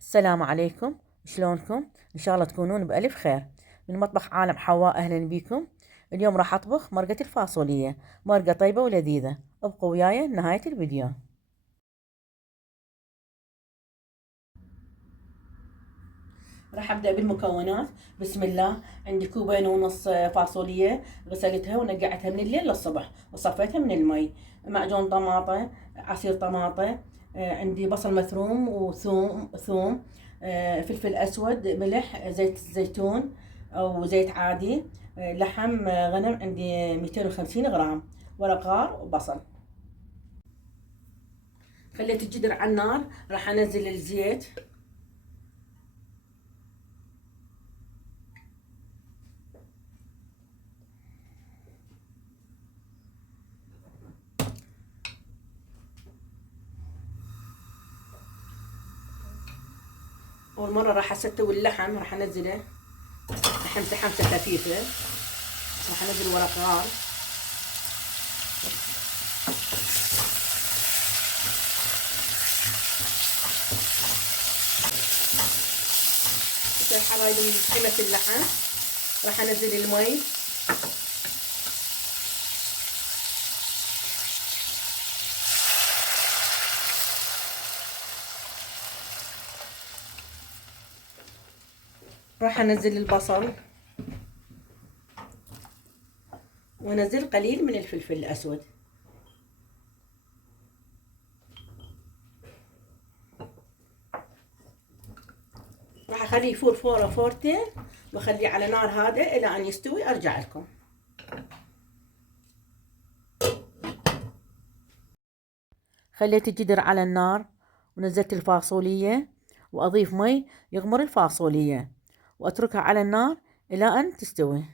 السلام عليكم، شلونكم؟ إن شاء الله تكونون بألف خير. من مطبخ عالم حواء أهلا بيكم. اليوم راح أطبخ مرقة الفاصولية، مرقة طيبة ولذيذة. ابقوا وياي لنهاية الفيديو. راح أبدأ بالمكونات. بسم الله. عندي كوبين ونص فاصولية، غسلتها ونقعتها من الليل للصبح وصفيتها من المي. معجون طماطة، عصير طماطة، عندي بصل مثروم وثوم، فلفل أسود، ملح، زيت زيتون أو زيت عادي، لحم غنم عندي 250 غرام، ورق غار وبصل. خليت الجدر على النار، راح أنزل الزيت. أول مرة راح أستوي اللحم، راح أنزله حمسة خفيفة. راح أنزل ورق غار. بس حبايبي من حمة اللحم راح أنزل المي. راح أنزل البصل، وأنزل قليل من الفلفل الأسود. راح أخليه يفور فورتين، وأخليه على نار هادئة إلى أن يستوي. أرجع لكم. خليت الجدر على النار، ونزلت الفاصولية، وأضيف مي يغمر الفاصولية، وأتركها على النار إلى أن تستوي.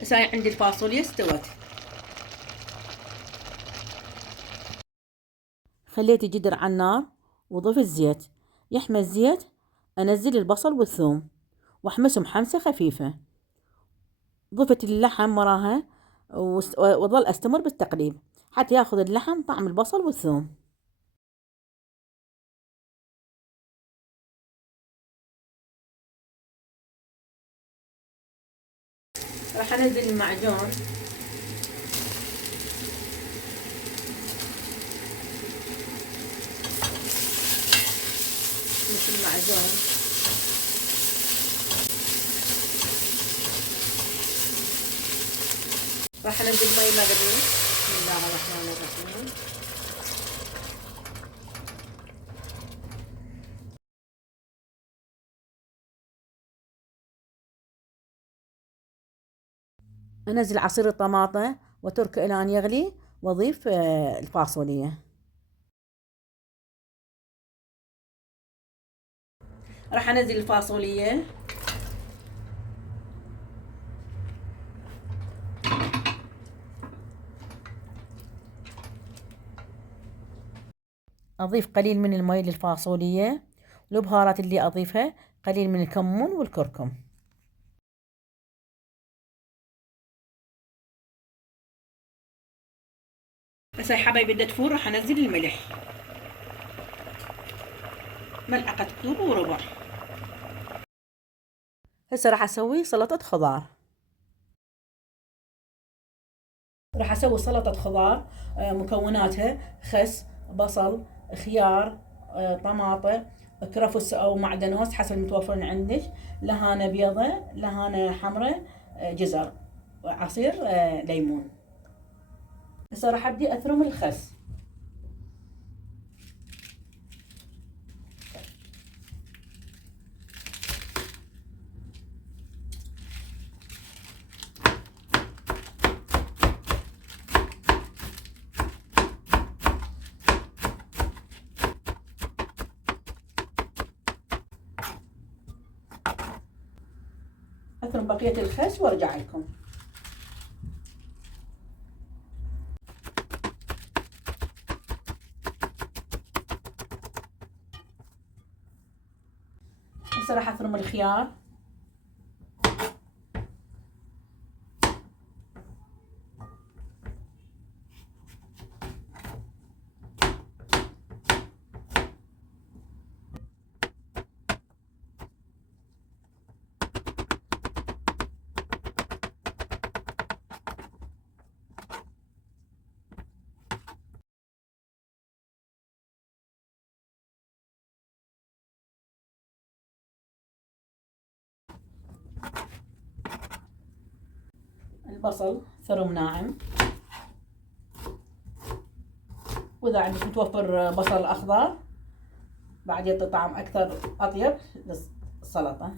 هسه عندي الفاصوليا استوت. خليت الجدر على النار وضيف الزيت. يحمى الزيت أنزل البصل والثوم وأحمسهم حمسة خفيفة. ضفت اللحم وراها وظل أستمر بالتقليب حتى ياخذ اللحم طعم البصل والثوم. راح أنزل المعجون. مثل المعجون. راح أنزل مي مغلي. بسم الله الرحمن الرحيم. أنزل عصير الطماطة وأتركه إلى أن يغلي، وأضيف الفاصولية. راح أنزل الفاصولية. أضيف قليل من المي للفاصولية، والبهارات اللي أضيفها قليل من الكمون والكركم. هسه يا حبايبي بدها تفور، راح أنزل الملح، ملعقة كوب وربع. هسه راح أسوي سلطة خضار. راح أسوي سلطة خضار، مكوناتها خس، بصل، خيار، طماطة، كرفس أو معدنوس حسب المتوفرين عندك، لهانة بيضة، لهانة حمراء، جزر، عصير ليمون. هسه راح أبدي أثرم الخس. أثرم بقية الخس وأرجع لكم. هسه راح أثرم الخيار. بصل ثرم ناعم، وإذا عندك متوفر بصل أخضر بعد يعطي طعم أكثر أطيب للسلطة.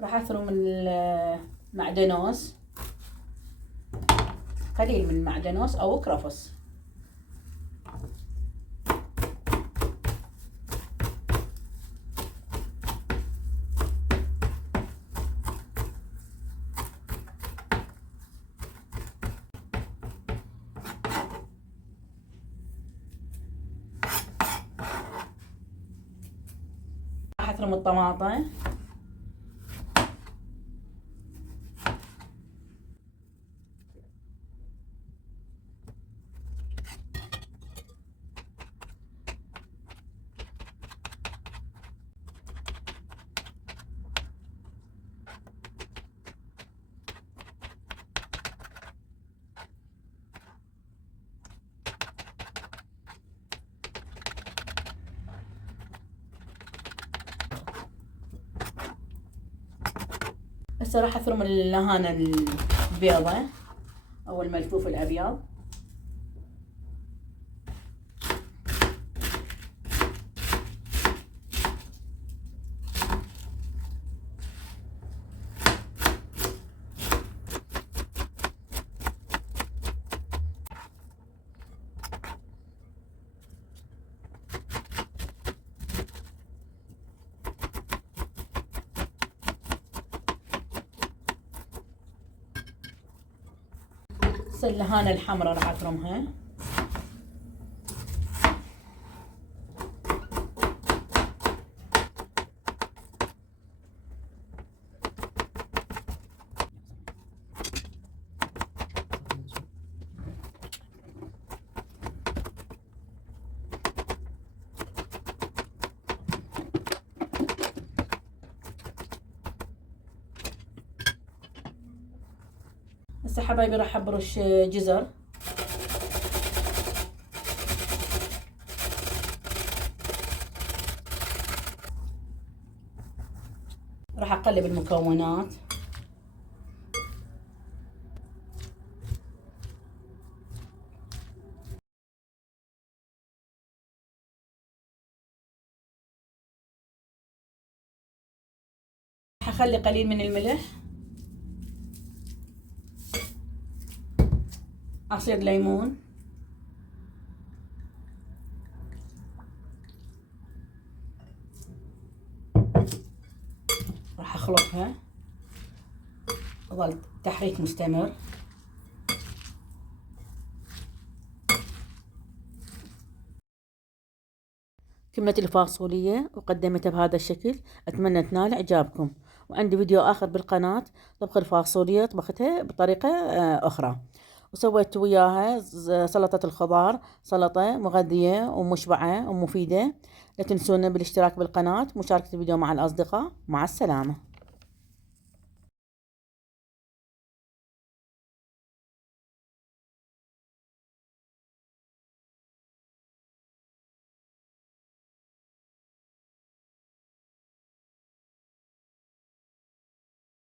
راح أثرم المعدنوس، قليل من المعدنوس أو كرفس. راح أثرم الطماطم، هسه راح أثرم اللهانة البيضة أو الملفوف الأبيض. هسه اللهانة الحمراء راح أثرمها. هسه حبايبي راح أبرش جزر، راح أقلب المكونات. راح أخلي قليل من الملح، عصير ليمون، راح أخلطها، ظل تحريك مستمر. كملت الفاصولية وقدمتها بهذا الشكل، أتمنى تنال إعجابكم. وعندي فيديو آخر بالقناة طبخ الفاصولية، طبختها بطريقة أخرى، وسويت وياها سلطة الخضار، سلطة مغذية ومشبعة ومفيدة. لا تنسونا بالاشتراك بالقناة، مشاركة الفيديو مع الأصدقاء. مع السلامة.